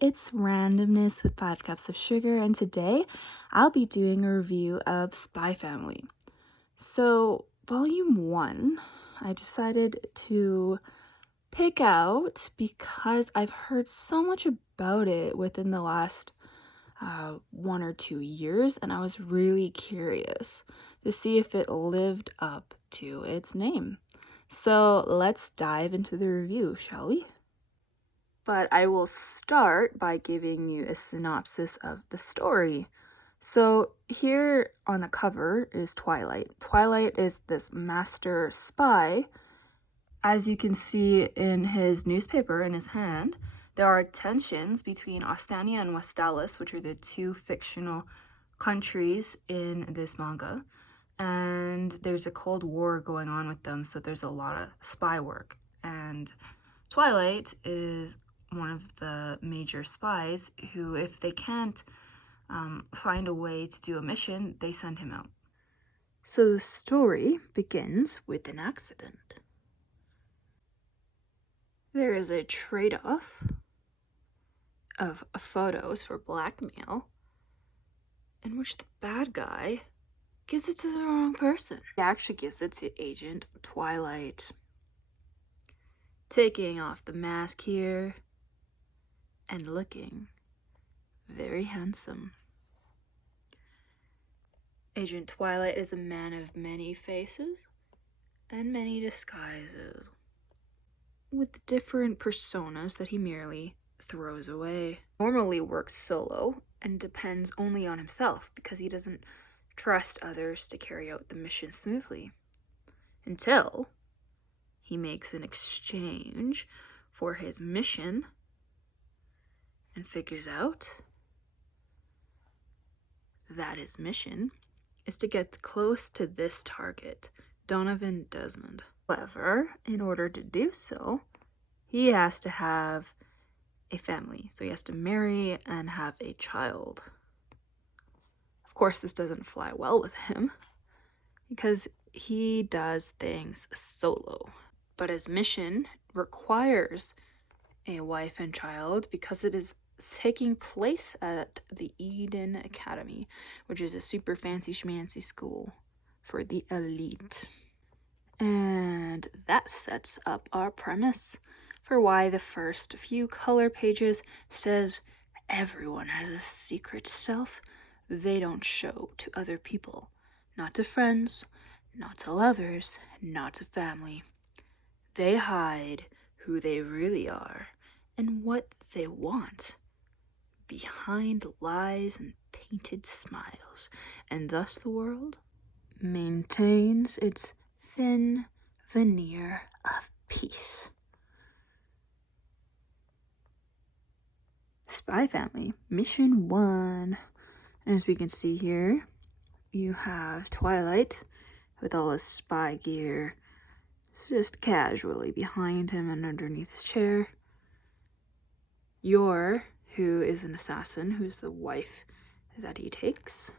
it's Randomness with 5 Cups of Sugar, and today I'll be doing a review of Spy Family. So, Volume 1, I decided to pick out because I've heard so much about it within the last 1 or 2 years, and I was really curious to see if it lived up to its name. So, let's dive into the review, shall we? But I will start by giving you a synopsis of the story. So here on the cover is Twilight. Twilight is this master spy. As you can see in his newspaper in his hand, there are tensions between Ostania and Westalis, which are the two fictional countries in this manga. And there's a Cold War going on with them, so there's a lot of spy work. And Twilight is one of the major spies who, if they can't find a way to do a mission, they send him out. So the story begins with an accident. There is a trade-off of photos for blackmail in which the bad guy gives it to the wrong person. He actually gives it to Agent Twilight. Taking off the mask here and looking very handsome. Agent Twilight is a man of many faces and many disguises, with different personas that he merely throws away. Normally works solo and depends only on himself because he doesn't trust others to carry out the mission smoothly, until he makes an exchange for his mission and figures out that his mission is to get close to this target, Donovan Desmond. However, in order to do so, he has to have a family. So he has to marry and have a child. Of course, this doesn't fly well with him because he does things solo. But his mission requires a wife and child because it is taking place at the Eden Academy, which is a super fancy schmancy school for the elite. And that sets up our premise for why the first few color pages says everyone has a secret self they don't show to other people, not to friends, not to lovers, not to family. They hide who they really are and what they want behind lies and painted smiles, and thus the world maintains its thin veneer of peace. Spy Family, Mission 1. As we can see here, you have Twilight with all his spy gear just casually behind him and underneath his chair. Yor, who is an assassin, who's the wife that he takes,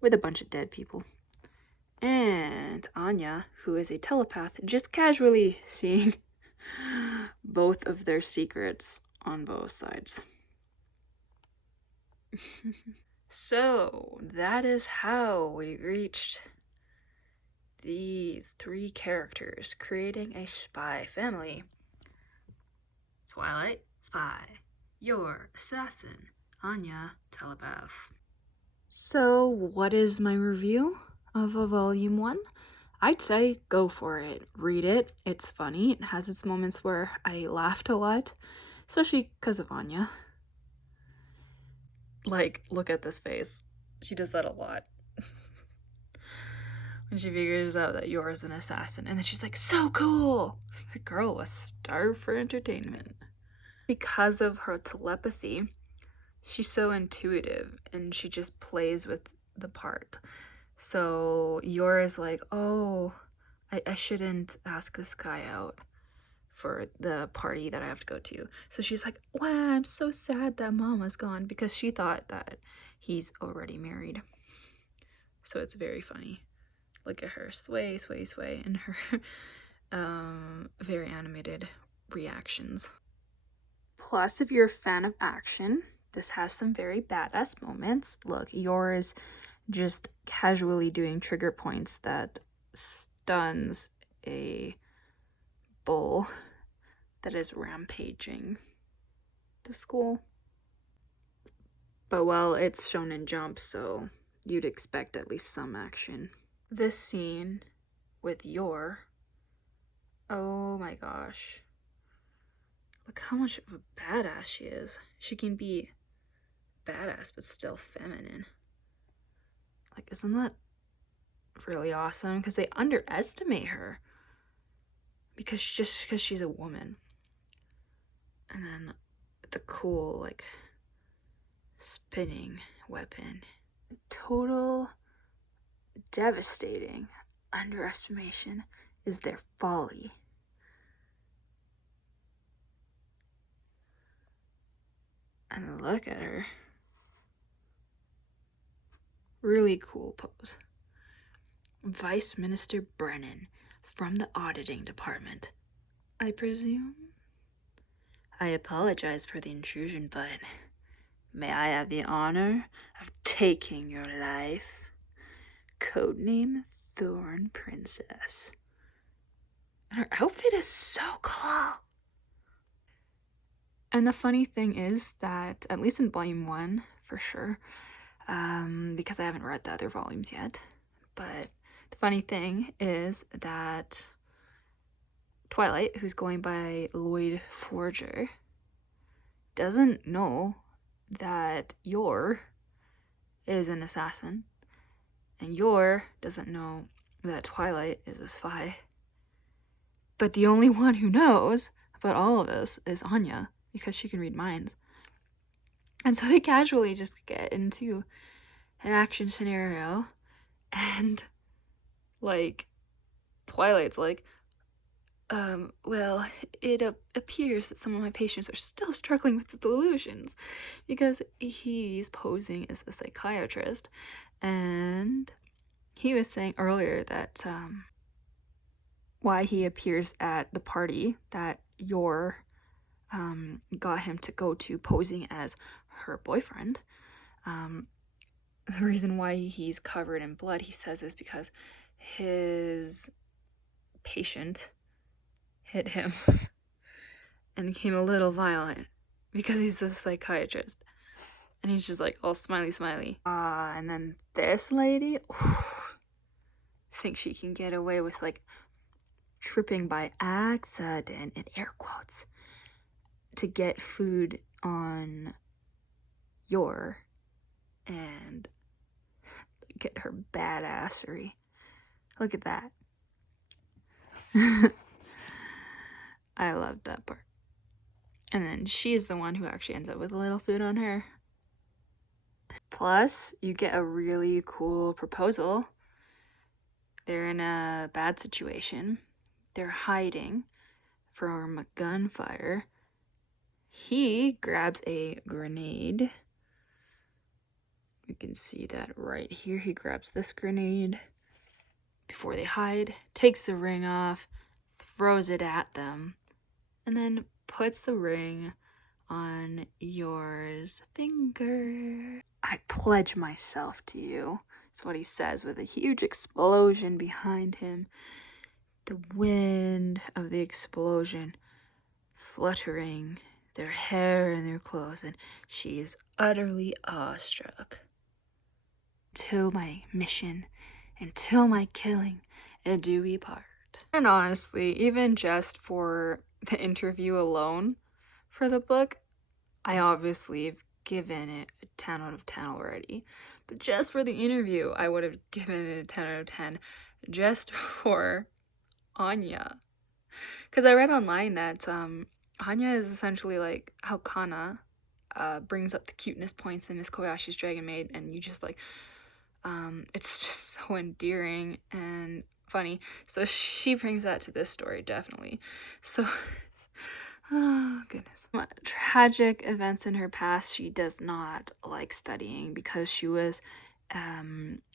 with a bunch of dead people. And Anya, who is a telepath, just casually seeing both of their secrets on both sides. So, that is how we reached these 3 characters creating a spy family. Twilight, spy. Yor, assassin. Anya, telepath. So, what is my review of a Volume 1? I'd say go for it. Read it. It's funny. It has its moments where I laughed a lot, especially because of Anya. Like, look at this face. She does that a lot. When she figures out that Yor is an assassin, and then she's like, so cool! The girl was starved for entertainment. Because of her telepathy, she's so intuitive and she just plays with the part. So Yor is like, oh, I shouldn't ask this guy out for the party that I have to go to. So she's like, wow, I'm so sad that Mama's gone, because she thought that he's already married. So it's very funny. Look at her sway, sway, sway, and her very animated reactions. Plus, if you're a fan of action, this has some very badass moments. Look, yours just casually doing trigger points that stuns a bull that is rampaging to school. But well, it's Shonen Jump, so you'd expect at least some action. This scene with Yor, oh my gosh. Look how much of a badass she is. She can be badass but still feminine. Like, isn't that really awesome? Because they underestimate her because she's a woman. And then the cool, like, spinning weapon. Total devastating underestimation is their folly. And look at her. Really cool pose. Vice Minister Brennan from the auditing department, I presume? I apologize for the intrusion, but may I have the honor of taking your life? Codename Thorn Princess. And her outfit is so cool. And the funny thing is that, at least in volume 1, for sure, because I haven't read the other volumes yet, but the funny thing is that Twilight, who's going by Lloyd Forger, doesn't know that Yor is an assassin, and Yor doesn't know that Twilight is a spy. But the only one who knows about all of this is Anya, because she can read minds. And so they casually just get into an action scenario, and like Twilight's like, well, it appears that some of my patients are still struggling with the delusions, because he's posing as a psychiatrist, and he was saying earlier that why he appears at the party that Yor got him to go to, posing as her boyfriend. The reason why he's covered in blood, he says, is because his patient hit him and became a little violent because he's a psychiatrist. And he's just like all smiley. And then this lady, thinks she can get away with like tripping by accident, in air quotes, to get food on Yor and get her badassery. Look at that. I loved that part. And then she's the one who actually ends up with a little food on her. Plus, you get a really cool proposal. They're in a bad situation. They're hiding from a gunfire. He grabs a grenade. You can see that right here. He grabs this grenade before they hide, takes the ring off, throws it at them, and then puts the ring on Yor's finger. I pledge myself to you. That's what he says with a huge explosion behind him. The wind of the explosion fluttering their hair and their clothes, and she is utterly awestruck. Till my mission, until my killing, do we part. And honestly, even just for the interview alone for the book, I obviously have given it a 10 out of 10 already. But just for the interview, I would have given it a 10 out of 10 just for Anya. Because I read online that Anya is essentially like how Kana brings up the cuteness points in Miss Kobayashi's Dragon Maid, and you just like, it's just so endearing and funny. So she brings that to this story, definitely. So, oh goodness. Tragic events in her past, she does not like studying because she was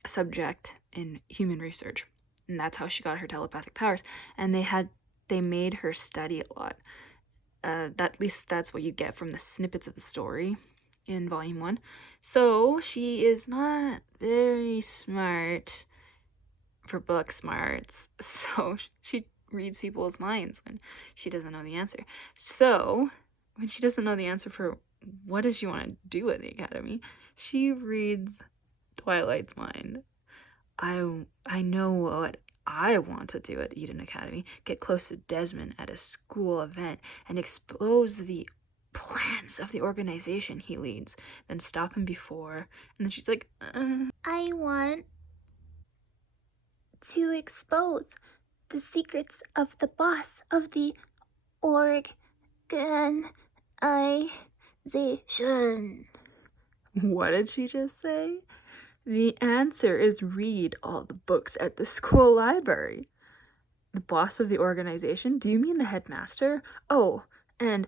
subject in human research. And that's how she got her telepathic powers. And they made her study a lot. at least that's what you get from the snippets of the story in volume 1. So she is not very smart for book smarts. So she reads people's minds when she doesn't know the answer. So when she doesn't know the answer for what does she want to do at the academy, she reads Twilight's mind. I know what I want to do at Eden Academy. Get close to Desmond at a school event and expose the plans of the organization he leads. Then stop him before. And then she's like, I want to expose the secrets of the boss of the organization. What did she just say? The answer is read all the books at the school library. The boss of the organization? Do you mean the headmaster? Oh, and,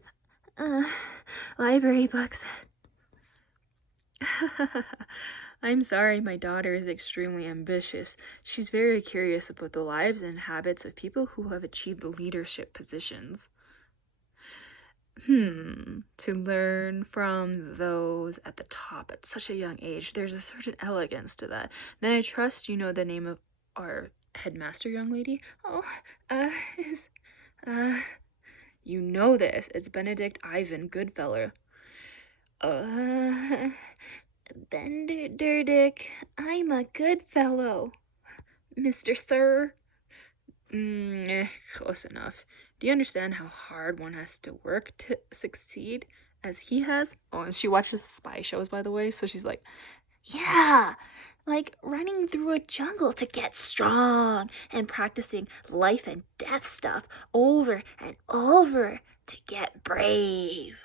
library books. I'm sorry, my daughter is extremely ambitious. She's very curious about the lives and habits of people who have achieved leadership positions. To learn from those at the top at such a young age, there's a certain elegance to that. Then I trust you know the name of our headmaster, young lady? You know this. It's Benedict Ivan Goodfellow. Benedict, I'm a good fellow, Mr. Sir. Close enough. Do you understand how hard one has to work to succeed as he has? Oh, and she watches spy shows, by the way, so she's like, yeah, like running through a jungle to get strong and practicing life and death stuff over and over to get brave.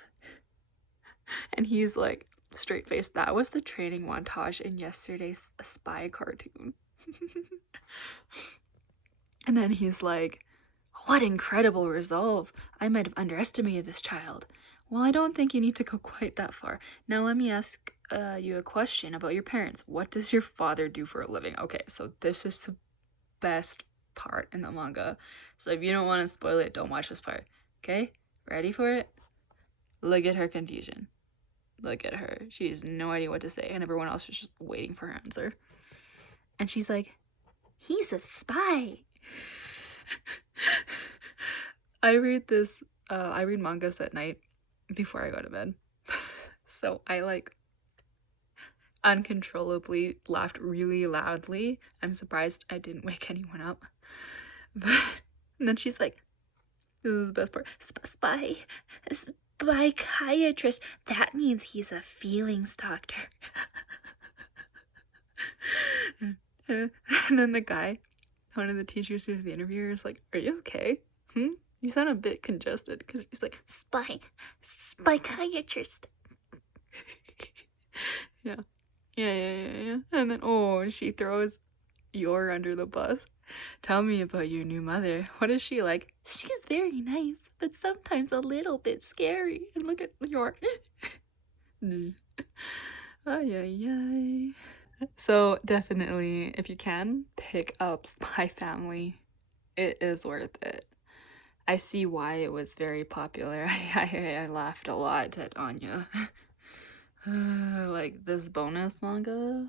And he's like, straight faced, that was the training montage in yesterday's spy cartoon. And then he's like, what incredible resolve. I might have underestimated this child. Well, I don't think you need to go quite that far. Now let me ask you a question about your parents. What does your father do for a living? Okay, so this is the best part in the manga. So if you don't want to spoil it, don't watch this part. Okay? Ready for it? Look at her confusion. Look at her. She has no idea what to say, and everyone else is just waiting for her answer. And she's like, he's a spy. I read mangas at night before I go to bed. So I like uncontrollably laughed really loudly. I'm surprised I didn't wake anyone up. But and then she's like, this is the best part. Psychiatrist. That means he's a feelings doctor. And then the guy, one of the teachers who's the interviewer, is like, are you okay? You sound a bit congested, because he's like, psychiatrist. Yeah. And then, she throws Yor under the bus. Tell me about your new mother. What is she like? She's very nice, but sometimes a little bit scary. And look at Yor. Ay. So definitely, if you can, pick up Spy Family. It is worth it. I see why it was very popular. I laughed a lot at Anya. Like this bonus manga?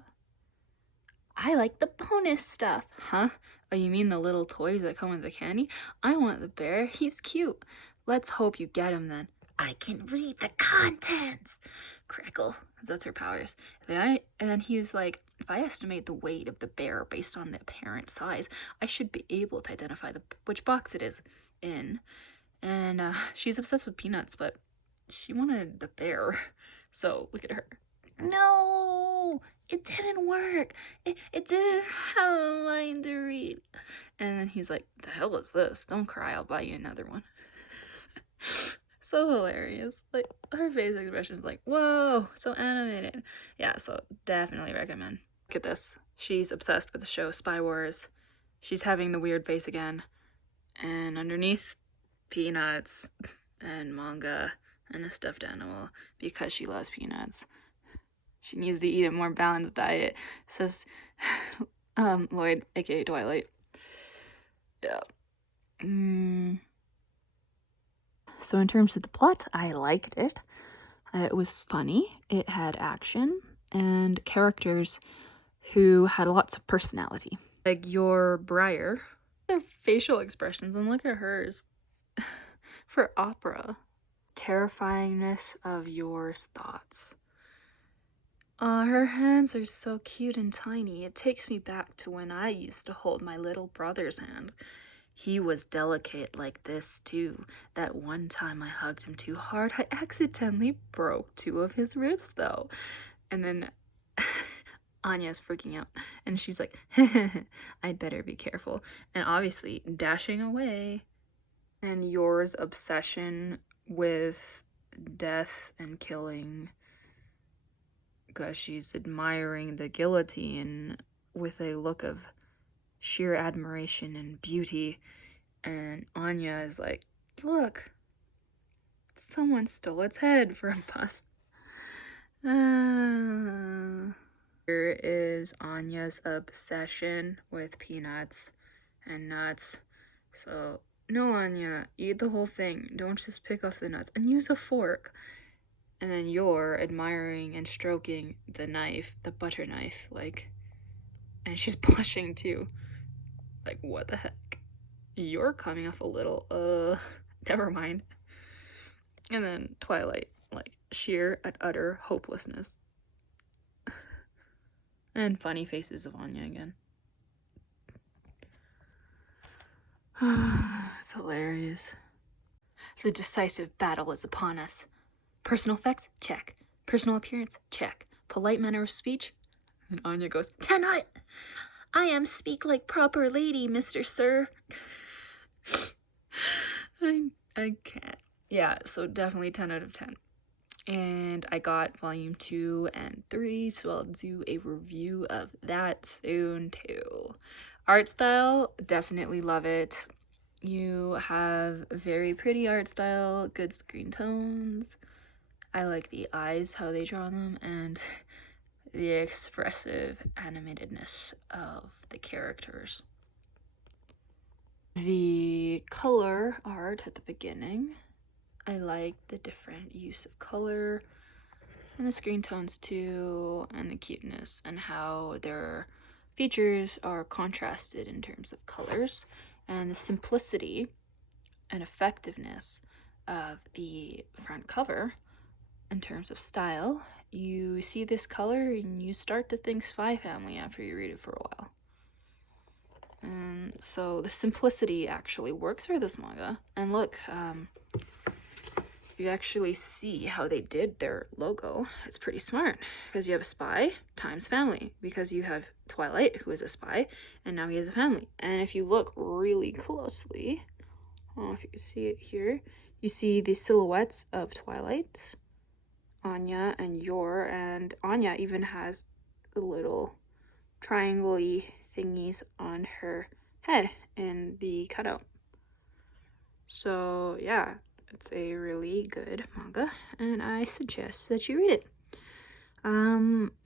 I like the bonus stuff. Huh? Oh, you mean the little toys that come with the candy? I want the bear. He's cute. Let's hope you get him then. I can read the contents. Crackle. That's her powers. And then he's like, if I estimate the weight of the bear based on the apparent size, I should be able to identify which box it is in. And she's obsessed with peanuts, but she wanted the bear. So look at her. No, it didn't work. It didn't have a mind to read. And then he's like, the hell is this? Don't cry, I'll buy you another one. So hilarious. Like, her face expression is like, whoa, so animated. Yeah, so definitely recommend. Look at this. She's obsessed with the show Spy Wars. She's having the weird face again. And underneath, peanuts and manga and a stuffed animal because she loves peanuts. She needs to eat a more balanced diet, says Lloyd, aka Twilight. Yeah. So in terms of the plot, I liked it. It was funny, it had action, and characters who had lots of personality. Like your Briar. Their facial expressions, and look at hers. For opera. Terrifyingness of yours thoughts. Her hands are so cute and tiny. It takes me back to when I used to hold my little brother's hand. He was delicate like this too. That one time I hugged him too hard, I accidentally broke 2 of his ribs though. And then Anya's freaking out and she's like, I'd better be careful. And obviously dashing away. And yours obsession with death and killing, because she's admiring the guillotine with a look of sheer admiration and beauty. And Anya is like, look, someone stole its head for a bust. Here is Anya's obsession with peanuts and nuts. So, no, Anya, eat the whole thing. Don't just pick off the nuts and use a fork. And then you're admiring and stroking the knife, the butter knife, like, and she's blushing too. Like, what the heck? You're coming off a little, never mind. And then Twilight, like, sheer and utter hopelessness. And funny faces of Anya again. It's hilarious. The decisive battle is upon us. Personal effects? Check. Personal appearance? Check. Polite manner of speech? And Anya goes, 10 out. I am speak like proper lady, Mr. Sir. I can't. Yeah, so definitely 10 out of 10. And I got volume 2 and 3, so I'll do a review of that soon too. Art style, definitely love it. You have very pretty art style, good screen tones. I like the eyes, how they draw them, and the expressive animatedness of the characters. The color art at the beginning, I like the different use of color and the screen tones too, and the cuteness and how their features are contrasted in terms of colors, and the simplicity and effectiveness of the front cover in terms of style. You see this color and you start to think Spy Family after you read it for a while. And so the simplicity actually works for this manga. And look, you actually see how they did their logo. It's pretty smart because you have a spy times family, because you have Twilight, who is a spy, and now he has a family. And if you look really closely, I don't know if you can see it here, you see the silhouettes of Twilight, Anya, and Yor, and Anya even has the little triangle-y thingies on her head in the cutout. So yeah, it's a really good manga, and I suggest that you read it.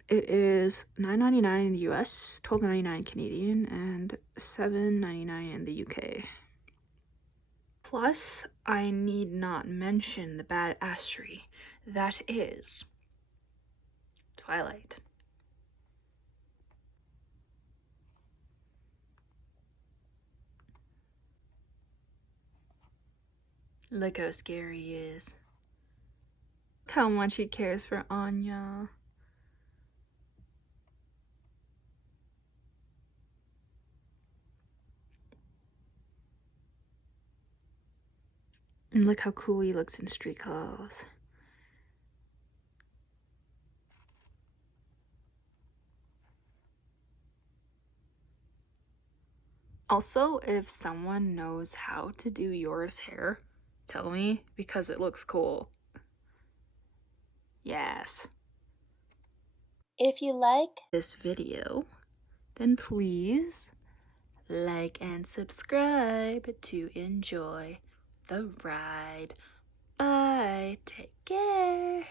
It is $9.99 in the US, $12.99 Canadian, and $7.99 in the UK. Plus, I need not mention the badassery that is Twilight. Look how scary he is. Look how much he cares for Anya. And look how cool he looks in street clothes. Also, if someone knows how to do Yor's hair, tell me, because it looks cool. Yes. If you like This video, then please like and subscribe to enjoy the ride. Bye. Take care.